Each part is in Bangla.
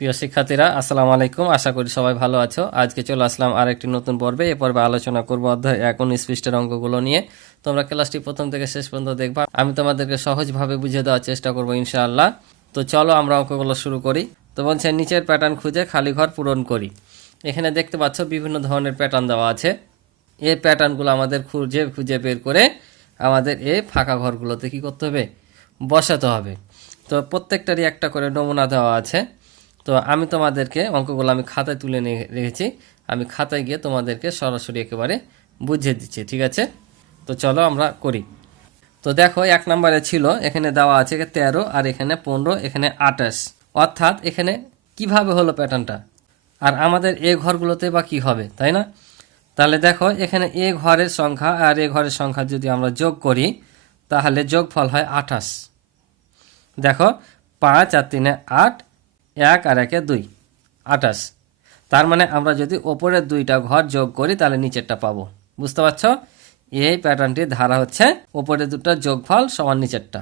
প্রিয় শিক্ষার্থীরা, আসসালামু আলাইকুম। আশা করি সবাই ভালো আছো। আজকে চলে আসলাম আরেকটি নতুন পর্বে। এ পর্বে আলোচনা করব অধ্যায় 19 পৃষ্ঠার অঙ্কগুলো নিয়ে। তোমরা ক্লাসটি প্রথম থেকে শেষ পর্যন্ত দেখবা। আমি তোমাদেরকে সহজভাবে বুঝিয়ে দেওয়ার চেষ্টা করব ইনশাআল্লাহ। তো চলো আমরা অঙ্কগুলো শুরু করি। তো বলছে নিচের প্যাটার্ন খুঁজে খালি ঘর পূরণ করি। এখানে দেখতে পাচ্ছ বিভিন্ন ধরনের প্যাটার্ন দেওয়া আছে। এই প্যাটার্নগুলো আমাদের খুঁজে বের করে আমাদের এই ফাঁকা ঘরগুলোতে কী করতে হবে? বসাতে হবে। তো প্রত্যেকটারই একটা করে নমুনা দেওয়া আছে। তো আমি তোমাদেরকে অঙ্কগুলো আমি খাতায় তুলে নিয়ে রেখেছি। আমি খাতায় গিয়ে তোমাদেরকে সরাসরি একেবারে বুঝিয়ে দিচ্ছি, ঠিক আছে? তো চলো আমরা করি। তো দেখো, 1 নম্বরে ছিল এখানে দেওয়া আছে 13, আর এখানে 15, এখানে 28। অর্থাৎ এখানে কিভাবে হলো প্যাটার্নটা, আর আমাদের এ ঘরগুলোতে বা কি হবে, তাই না? তাহলে দেখো, এখানে এ ঘরের সংখ্যা আর এ ঘরের সংখ্যা যদি আমরা যোগ করি তাহলে যোগফল হয় 28। দেখো, 5 আর 3 8, 1 আর 1 2, 28। তার মানে আমরা যদি ওপরের দুইটা ঘর যোগ করি তাহলে নিচেরটা পাবো। বুঝতে পারছো? এই প্যাটার্নটির ধারা হচ্ছে ওপরের দুটো যোগফল সমান নিচেরটা।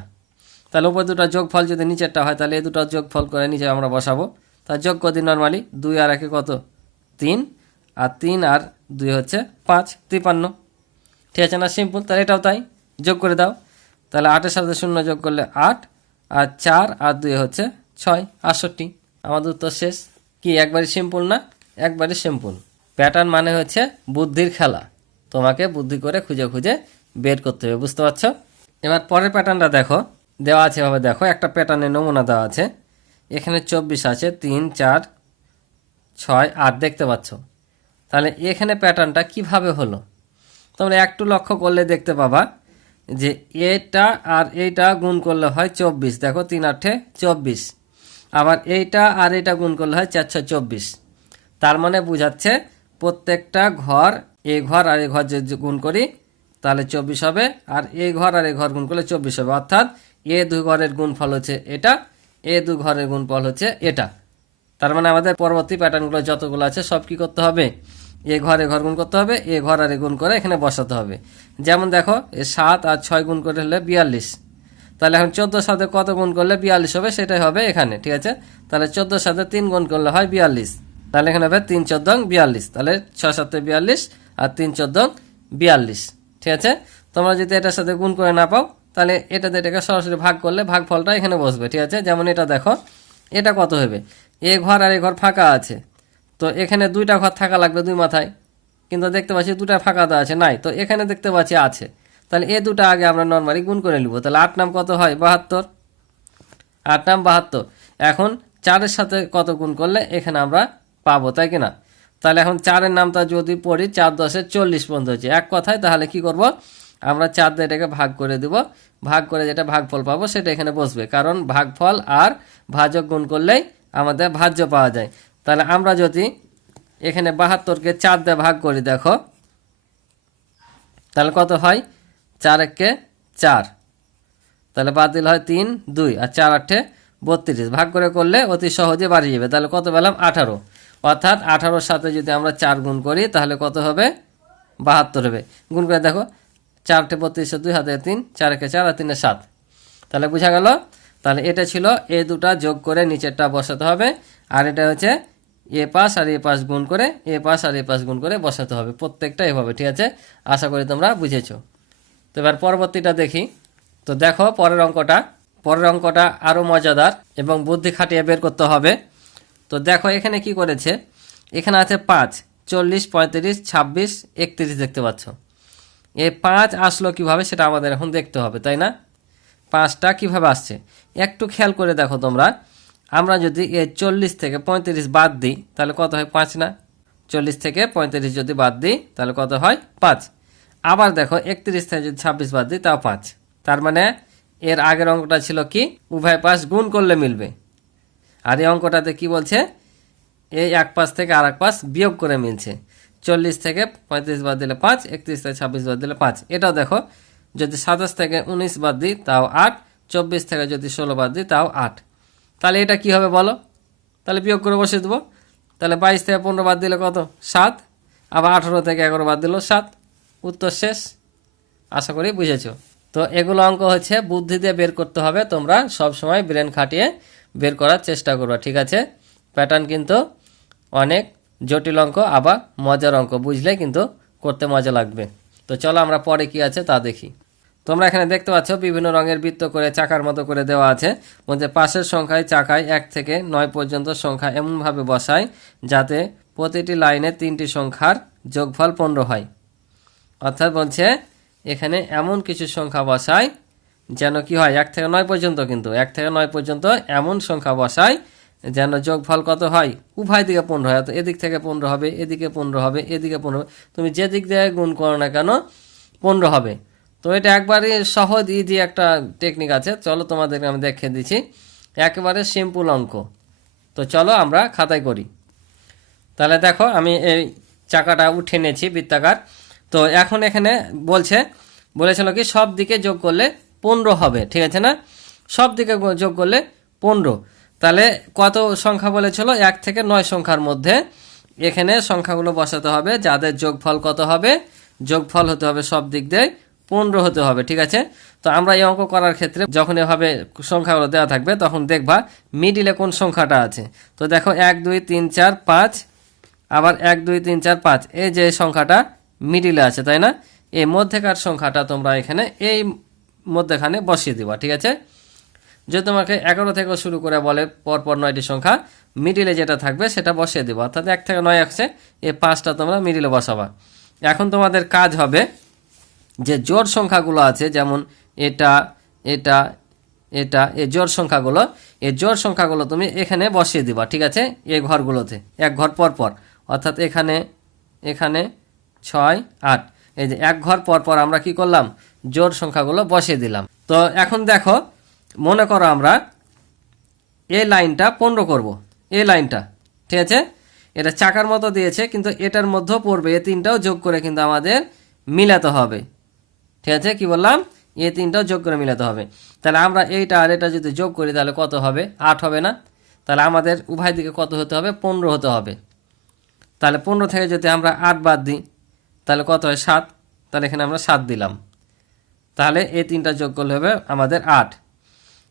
তাহলে উপরে দুটো যোগফল যদি নিচেরটা হয় তাহলে এই দুটো যোগফল করে নিচে আমরা বসাবো। তার যোগ করি নর্মালি, 2 আর 1 কত? 3, আর 3 আর 2 হচ্ছে 5, 53। ঠিক আছে না? সিম্পল। তাহলে এটাও তাই, যোগ করে দাও। তাহলে 8-এর সাথে 0 যোগ করলে 8, আর 4 আর 2 হচ্ছে 6, 68। আমাদের উত্তর শেষ। কি একবারই সিম্পল না? একবারই সিম্পল। প্যাটার্ন মানে হচ্ছে বুদ্ধির খেলা। তোমাকে বুদ্ধি করে খুঁজে খুঁজে বের করতে হবে। বুঝতে পারছো? এবার পরের প্যাটার্নটা দেখো, দেওয়া আছে এভাবে। দেখো, একটা প্যাটার্নের নমুনা দেওয়া আছে। এখানে 24 আছে, 3 4 6 8 দেখতে পাচ্ছ। তাহলে এখানে প্যাটার্নটা কিভাবে হলো তোমরা একটু লক্ষ্য করলে দেখতে পাবা যে এটা আর এইটা গুণ করলে হয় 24। দেখো, 3 8 24। আবার এইটা আর এইটা গুণ করলে হয় 4 6 24। তার মানে বোঝাচ্ছে প্রত্যেকটা ঘর, এই ঘর আর এই ঘর যে গুণ করি তাহলে 24 হবে, আর এই ঘর আর এই ঘর গুণ করলে 24 হবে। অর্থাৎ এ দুই ঘরের গুণফল হচ্ছে এটা, এ দুই ঘরের গুণফল হচ্ছে এটা। তার মানে আমাদের পরবর্তী প্যাটার্নগুলো যতগুলো আছে সব কি করতে হবে? এ ঘর এ ঘর গুণ করতে হবে, এ ঘর আর এ গুণ করে এখানে বসাতে হবে। যেমন দেখো, 7 আর 6 গুণ করে হলে 42। তাহলে এখন 14 সাথে কত গুণ করলে 42 হবে সেটাই হবে এখানে। ঠিক আছে? তাহলে 14 সাথে 3 গুণ করলে হয় 42। তাহলে এখানে হবে 3 14 42। তাহলে 6 7 42 আর 3 14 42। ঠিক আছে? তোমরা যদি এটার সাথে গুণ করে না পাও তাহলে এটাতে এটাকে সরাসরি ভাগ করলে ভাগফলটা এখানে বসবে। ঠিক আছে? যেমন এটা দেখো, এটা কত হবে? এ ঘর আর এ ঘর ফাঁকা আছে, তো এখানে দুইটা ঘর থাকা লাগবে দুই মাথায়, কিন্তু দেখতে পাচ্ছি দুটা ফাঁকা তো আছে নাই, তো এখানে দেখতে পাচ্ছি আছে। তাহলে এ দুটা আগে আমরা নর্মালি গুণ করে নিব। তাহলে 8 নাম কত হয়? 72। 8 নাম 72। এখন 4-এর সাথে কত গুণ করলে এখানে আমরা পাবো, তাই কিনা? তাহলে এখন 4-এর নামটা যদি পড়ি, 4 10 40 পর্যন্ত হচ্ছে। এক কথায় তাহলে কি করব? আমরা 4 দিয়ে এটাকে ভাগ করে দেব। ভাগ করে যেটা ভাগফল পাবো সেটা এখানে বসবে, কারণ ভাগফল আর ভাজক গুণ করলেই আমাদের ভাজ্য পাওয়া যায়। তাহলে আমরা যদি এখানে 72কে 4 দিয়ে ভাগ করি, দেখো তাহলে কত হয়? 4 1 4, তাহলে বাদ দিলে হয় 3 2, আর 4 8 32। ভাগ করে করলে অতি সহজে বাড়িয়ে যাবে। তাহলে কত পেলাম? 18। অর্থাৎ 18-র সাথে যদি আমরা 4 গুণ করি তাহলে কত হবে? 72 হবে। গুণ করে দেখো, 4 8 32, 2 হাতে 3, 4 1 4 আর 3 7। তাহলে বোঝা গেল? তাহলে এটা ছিল এ দুটা যোগ করে নিচেরটা বসাতে হবে, আর এটা হচ্ছে এ পাশ আর এ পাশ গুণ করে, এ পাশ আর এ পাশ গুণ করে বসাতে হবে। প্রত্যেকটা এভাবে। ঠিক আছে? আশা করি তোমরা বুঝেছো। তো এবার পরবর্তীটা দেখি। তো দেখো, পরের অঙ্কটা আরও মজাদার এবং বুদ্ধি খাটিয়ে বের করতে হবে। তো দেখো, এখানে কি করেছে? এখানে আছে 5 40 35 26 31 দেখতে পাচ্ছ। এই 5 আসলো কিভাবে সেটা আমাদের এখন দেখতে হবে, তাই না? 5টা কিভাবে আসছে একটু খেয়াল করে দেখো তোমরা। আমরা যদি এই 40 থেকে 35 বাদ দিই তাহলে কত হয়? 5 না? 40 থেকে 35 যদি বাদ দিই তাহলে কত হয়? 5। আবার দেখো, 31 থেকে যদি 26 বাদ দিই তাও 5। তার মানে এর আগের অঙ্কটা ছিল কি? উভয় পাশ গুণ করলে মিলবে। আর এই অঙ্কটাতে কি বলছে? এই এক পাশ থেকে আর এক পাশ বিয়োগ করে মিলছে। 40 থেকে 35 বাদ দিলে 5, 31 থেকে 26 বাদ দিলে 5। এটাও দেখো, যদি 27 থেকে 19 বাদ দিই তাও 8, 24 থেকে যদি 16 বাদ দিই তাও 8। তাহলে এটা কি হবে বলো? তাহলে বিয়োগ করে বসিয়ে দেবো। তাহলে 22 থেকে 15 বাদ দিলে কত? 7। আবার 18 থেকে 11 বাদ দিল 7। উত্তর শেষ। আশা করি বুঝেছো। তো এগুলো অঙ্ক হচ্ছে বুদ্ধি দিয়ে বের করতে হবে। তোমরা সব সময় ব্রেন খাটিয়ে বের করার চেষ্টা করবা। ঠিক আছে? প্যাটার্ন কিন্তু অনেক জটিল অঙ্ক, আবার মজার অঙ্ক, বুঝলে কিন্তু করতে মজা লাগবে। তো চলো আমরা পরে কি আছে তা দেখি। তোমরা এখানে দেখতে পাচ্ছ বিভিন্ন রঙের বৃত্ত করে চাকার মতো করে দেওয়া আছে। বলছে পাশের সংখ্যায় চাকায় 1 থেকে 9 পর্যন্ত সংখ্যা এমনভাবে বসায় যাতে প্রতিটি লাইনে 3টি সংখ্যার যোগফল 15 হয়। অর্থাৎ বলছে এখানে এমন কিছু সংখ্যা বসায় যেন কি হয় 1 থেকে 9 পর্যন্ত, কিন্তু 1 থেকে 9 পর্যন্ত এমন সংখ্যা বসায় যেন যোগফল কত হয়, উভয় দিকে 15 হয়। তো এদিক থেকে 15 হবে, এদিকে 15 হবে, এদিকে 15 হবে, তুমি যে দিক দিয়ে গুণ করো না কেন 15 হবে। তো এটা একবারে সহজ ইজি একটা টেকনিক আছে, চলো তোমাদেরকে আমি দেখিয়ে দিচ্ছি, একেবারে সিম্পল অঙ্ক। তো চলো আমরা খাতায় করি। তাহলে দেখো আমি এই চাকাটা উঠে নিয়েছি বৃত্তাকার। তো এখন এখানে বলেছিল কি সব দিকে যোগ করলে 15 হবে, ঠিক আছে না, সব দিকে যোগ করলে 15। তাহলে কত সংখ্যা বলেছিল, 1 থেকে 9 সংখ্যার মধ্যে এখানে সংখ্যাগুলো বসাতে হবে যাদের যোগফল কত হবে, যোগফল হতে হবে সব দিক দিয়ে 15 হতে হবে, ঠিক আছে। তো আমরা এই অঙ্ক করার ক্ষেত্রে যখন এভাবে সংখ্যাগুলো দেওয়া থাকবে তখন দেখবা মিডিলে কোন সংখ্যাটা আছে। তো দেখো 1 2 3 4 5, আবার 1 2 3 4 5, এই যে সংখ্যাটা মিডিলে আছে, তাই না, এই মধ্যেকার সংখ্যাটা তোমরা এখানে এই মধ্যেখানে বসিয়ে দিবা, ঠিক আছে। যে তোমাকে 11 থেকে শুরু করে বলে পরপর 9টি সংখ্যা, মিডিলে যেটা থাকবে সেটা বসিয়ে দেবো। অর্থাৎ 1 থেকে 9 আসছে, এই 5টা তোমরা মিডিলে বসাবা। এখন তোমাদের কাজ হবে যে জোড় সংখ্যাগুলো আছে, যেমন এটা এটা এটা, এই জোড় সংখ্যাগুলো, এই জোড় সংখ্যাগুলো তুমি এখানে বসিয়ে দিবা, ঠিক আছে, এই ঘরগুলোতে এক ঘর পর পর। অর্থাৎ এখানে এখানে 6 8, এই যে এক ঘর পর পর আমরা কি করলাম, জোড় সংখ্যাগুলো বসিয়ে দিলাম। তো এখন দেখো মনে করো আমরা এই লাইনটা 15 করব, এই লাইনটা, ঠিক আছে, এটা চাকার মতো দিয়েছে কিন্তু এটার মধ্যেও পড়বে, এই তিনটাও যোগ করে কিন্তু আমাদের মিলাতে হবে, ঠিক আছে। কি বললাম, এই তিনটাও যোগ করে মিলাতে হবে। তাহলে আমরা এইটা আর এটা যদি যোগ করি তাহলে কত হবে, 8 হবে না। তাহলে আমাদের উভয় দিকে কত হতে হবে, 15 হতে হবে। তাহলে 15 থেকে যদি আমরা 8 বাদ দিই তাহলে কত হয়, 7। তাহলে এখানে আমরা 7 দিলাম। তাহলে এই তিনটা যোগ করলে হবে আমাদের 8।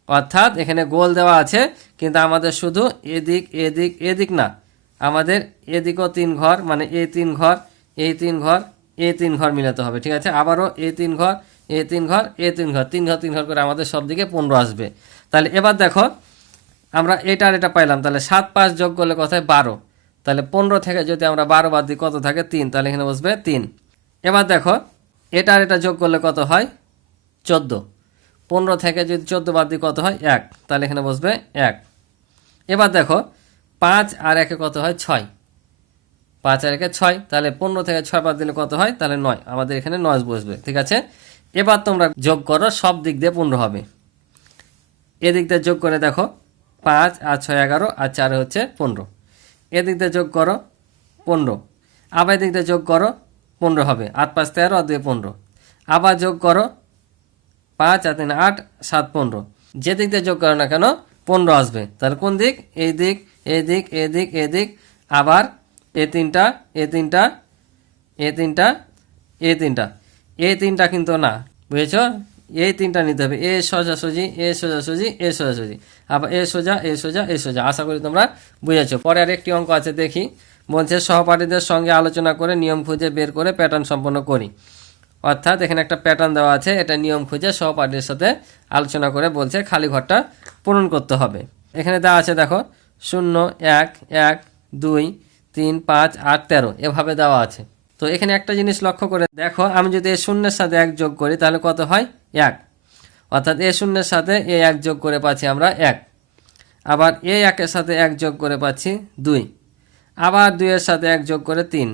অর্থাৎ এখানে গোল দেওয়া আছে কিন্তু আমাদের শুধু এদিক এদিক এদিক না, আমাদের এদিকও 3 ঘর, মানে এই 3 ঘর, এই 3 ঘর, এই 3 ঘর মিলাতে হবে, ঠিক আছে। আবারও এই 3 ঘর, এই 3 ঘর, এই 3 ঘর, 3 ঘর 3 ঘর করে আমাদের সব দিকে 15 আসবে। তাহলে এবার দেখো আমরা এটা আর এটা পাইলাম, তাহলে 7 5 যোগ করলে কত হয়, 12। তাহলে 15 থেকে যদি আমরা 12 বাদ দিই কত থাকে, 3। তাহলে এখানে বসবে 3। এবার দেখো এটা আর এটা যোগ করলে কত হয়, 14। 15 থেকে যদি 14 বাদ দিই কত হয়, 1। তাহলে এখানে বসবে 1। এবার দেখো 5 আর 1 কত হয়, 6। 5 আর 1 6, তাহলে 15 থেকে 6 বাদ দিলে কত হয়, তাহলে 9। আমাদের এখানে 9 বসবে, ঠিক আছে। এবার তোমরা যোগ করো, সব দিক দিয়ে 15 হবে। এদিক দিয়ে যোগ করে দেখো 5 আর 6 11, আর 4 হচ্ছে 15। এদিক দিয়ে যোগ করো 15, আবার এদিক দিয়ে যোগ করো 15 হবে, 8 5 13 আর 2 15। আবার যোগ করো 5 আর 3 8 7 15, যে দিক দিয়ে যোগ করো না কেন 15 আসবে। তাহলে কোন দিক, এই দিক, এই দিক, এই দিক, এই দিক, আবার এই তিনটা, এই তিনটা, এই তিনটা, এই তিনটা, এই তিনটা কিন্তু না, বুঝেছ, এই তিনটা নিতে হবে, এ সোজাসুজি, এ সোজাসুজি, এ সোজাসুজি, আবার এ সোজা, এ সোজা, এ সোজা। আশা করি তোমরা বুঝেছো। পরে আর একটি অঙ্ক আছে দেখি, বলছে সহপাঠীদের সঙ্গে আলোচনা করে নিয়ম খুঁজে বের করে প্যাটার্ন সম্পন্ন করি। অর্থাৎ এখানে একটা প্যাটার্ন দেওয়া আছে, এটা নিয়ম খুঁজে সহপাঠীর সাথে আলোচনা করে বলছে খালি ঘরটা পূরণ করতে হবে। এখানে দেওয়া আছে দেখো 0 1 1 2 3 5 8 13 এভাবে দেওয়া আছে। তো এখানে একটা জিনিস লক্ষ্য করে দেখো, আমি যদি এই শূন্যের সাথে 1 যোগ করি তাহলে কত হয়, 1। অর্থাৎ এই শূন্যের সাথে এই 1 যোগ করে পাচ্ছি আমরা 1। আবার এই 1-এর সাথে 1 যোগ করে পাচ্ছি 2। আবার 2-এর সাথে 1 যোগ করে 3,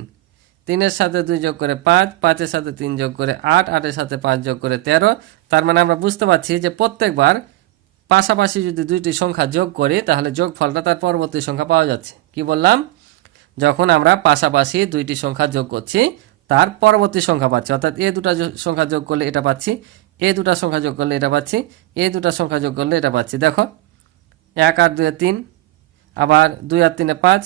3-এর সাথে 2 যোগ করে 5, 5-এর সাথে 3 যোগ করে 8, 8-এর সাথে 5 যোগ করে 13। তার মানে আমরা বুঝতে পারছি যে প্রত্যেকবার পাশাপাশি যদি দুইটি সংখ্যা যোগ করি তাহলে যোগফলটা তার পরবর্তী সংখ্যা পাওয়া যাচ্ছে। কি বললাম, যখন আমরা পাশাপাশি দুইটি সংখ্যা যোগ করছি তার পরবর্তী সংখ্যা পাচ্ছি। অর্থাৎ এই দুটা সংখ্যা যোগ করলে এটা পাচ্ছি, এই দুটা সংখ্যা যোগ করলে এটা পাচ্ছি, এই দুটা সংখ্যা যোগ করলে এটা পাচ্ছি। দেখো 1 আর 2 3, আবার 2 আর 3 5,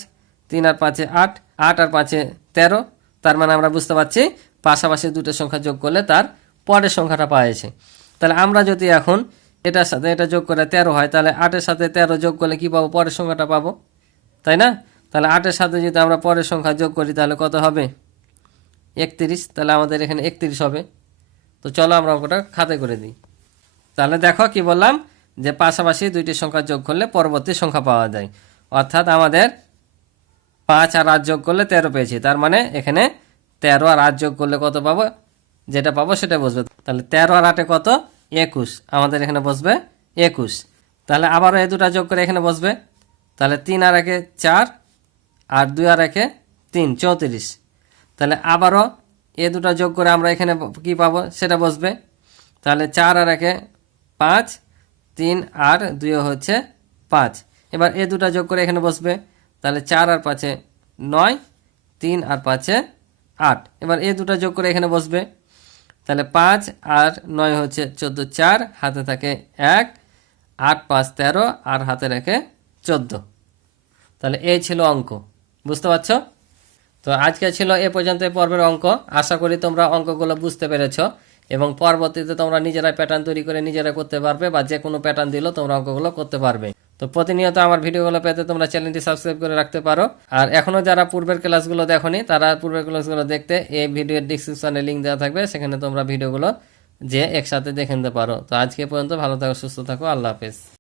3 আর 5 8, 8 আর 5 13। তার মানে আমরা বুঝতে পারছি পাশাপাশি দুটো সংখ্যা যোগ করলে তার পরের সংখ্যাটা পাওয়া যাচ্ছে। তাহলে আমরা যদি এখন এটার সাথে এটা যোগ করে 13 হয়, তাহলে 8-এর সাথে 13 যোগ করলে কি পাবো, পরের সংখ্যাটা পাবো। তাই না? তাহলে 8-এর সাথে যদি আমরা পরের সংখ্যা যোগ করি তাহলে কত হবে? 31। তাহলে আমাদের এখানে 31 হবে। তো চলো আমরা অঙ্কটা খাতায় করে দিই। তাহলে দেখো কি বললাম, যে পাশাপাশি দুইটি সংখ্যা যোগ করলে পরবর্তী সংখ্যা পাওয়া যায়। অর্থাৎ আমাদের 5 আর 8 যোগ করলে 13 পেয়েছি, তার মানে এখানে 13 আর 8 যোগ করলে কত পাবো, যেটা পাবো সেটা বসবে। তাহলে 13 আর 8 কত? 21। আমাদের এখানে বসবে 21। তাহলে আবারও এই দুটা যোগ করে এখানে বসবে। তাহলে 3 আর 1 4 আর 2 আর 1 3, 34। তাহলে আবারও এ দুটা যোগ করে আমরা এখানে কি পাবো সেটা বসবে। তাহলে 4 আর 1 5, 3 আর 2 হচ্ছে 5। এবার এ দুটা যোগ করে এখানে বসবে। তাহলে 4 আর 5 9, 3 আর 5 8। এবার এ দুটা যোগ করে এখানে বসবে। তাহলে 5 আর 9 হচ্ছে 14, 4 হাতে থাকে 1, 8 5 13 আর হাতে রেখে 14। তাহলে এই ছিল অঙ্ক, বুঝতে পারছো? তো আজকে ছিল এ পর্যন্ত এই পর্বের অঙ্ক। আশা করি তোমরা অঙ্কগুলো বুঝতে পেরেছ এবং পরবর্তীতে তোমরা নিজেরাই প্যাটার্ন তৈরি করে নিজেরাই করতে পারবে, বা যে কোনো প্যাটার্ন দিলেও তোমরা অঙ্কগুলো করতে পারবে। তো প্রতিনিয়ত আমার ভিডিওগুলো পেতে তোমরা চ্যানেলটি সাবস্ক্রাইব করে রাখতে পারো। আর এখনও যারা পূর্বের ক্লাসগুলো দেখোনি তারা পূর্বের ক্লাসগুলো দেখতে এই ভিডিওর ডিসক্রিপশনে লিঙ্ক দেওয়া থাকবে, সেখানে তোমরা ভিডিওগুলো যে একসাথে দেখে নিতে পারো। তো আজকে পর্যন্ত ভালো থাকো, সুস্থ থাকো, আল্লাহ হাফেজ।